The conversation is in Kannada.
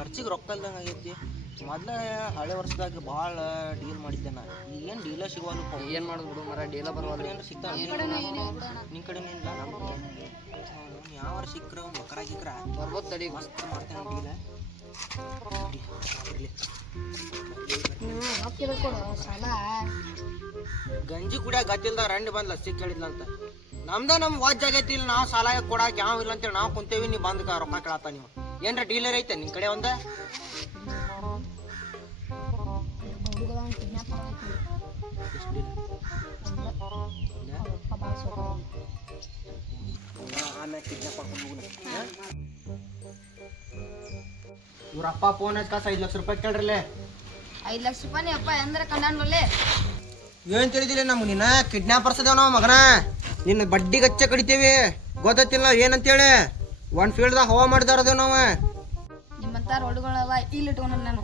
ಖರ್ಚಿಗೆ ರೊಕ್ಕ ಇಲ್ದಂಗೆ ಆಗೈತಿ. ಮೊದಲೇ ಹಳೆ ವರ್ಷದಾಗ ಭಾಳ ಡೀಲ್ ಮಾಡಿದ್ದೆ ನಾ. ಈಗೇನು ಡೀಲ ಸಿಗೋಲ್ಲಪ್ಪ. ಏನು ಮಾಡೋದು ಬಿಡು ಮರ, ಡೀಲ ಬರವಲ್ಲ. ಏನಾರು ಸಿಗ್ತಾವ ನಿನ್ನ ಕಡೆನೇ ಇಲ್ಲ ನಮ್ಮ ಯಾವ ಸಿಕ್ಕರು ಮಕರ ಗಿಕ್ರ ಬರ್ಬೋದು ತಡಿ. ಮಸ್ತ್ ಮಾಡ್ತೇನೆ ಡೀಲ. ಗಂಜಿ ಕುಡಿಯಾಕ ಗತ್ತಿಲ್ದ ರಂಡಿ ಬಂದ್ಲ ಸಿಕ್ಕ ಹೇಳಿದ್ಲಂತ. ನಮ್ದ ನಮ್ ವಾಜ್ ಆಗೈತಿ. ಇಲ್ಲ ನಾವು ಸಾಲ ಕೊಡಾಕ ಯಾವ ಇಲ್ಲ ಅಂತೇಳಿ ನಾವು ಕುಂತೇವಿ. ನೀ ಬಂದ್ ರೊಕ್ಕ ಕೇಳತ್ತ. ನೀವು ಏನ್ರ ಡೀಲರ್ ಐತೆ ನಿನ್ ಕಡೆ ಒಂದ? ಇವ್ರಪ್ಪ ಫೋನ್ ಹಚ್ಕಾಸ 5 ಲಕ್ಷ ರೂಪಾಯಿ ಕೇಳ್ರಲ್ಲೇ. 5 ಲಕ್ಷ ರೂಪಾಯಿ ಅಪ್ಪ ಎಂದ್ರ ಕಂಡನ್ವಲ್ಲೇ. ಏನ್ ತಿಳಿದಿಲ್ಲ ನಮ್ಗೆ ನೀನ ಕಿಡ್ನಾಪರ್ಸ್ ಅದೇವ ನಾವು ಮಗನ. ನಿನ್ನ ಬಡ್ಡಿ ಗಚ್ಚ ಕಡಿತೇವಿ ಗೊತ್ತಿಲ್ಲ ಏನಂತೇಳಿ. ಒಂದ್ ಫೀಲ್ಡ್ದಾಗ ಹವಾ ಮಾಡಿದಾರದೇವ್ ನಾವು. ನಿಮ್ಮಂತ ರೋಡ್ಗಳೆಲ್ಲ ಇಲ್ಲಿ ಇಟ್ಕೊಂಡ ನಾನು.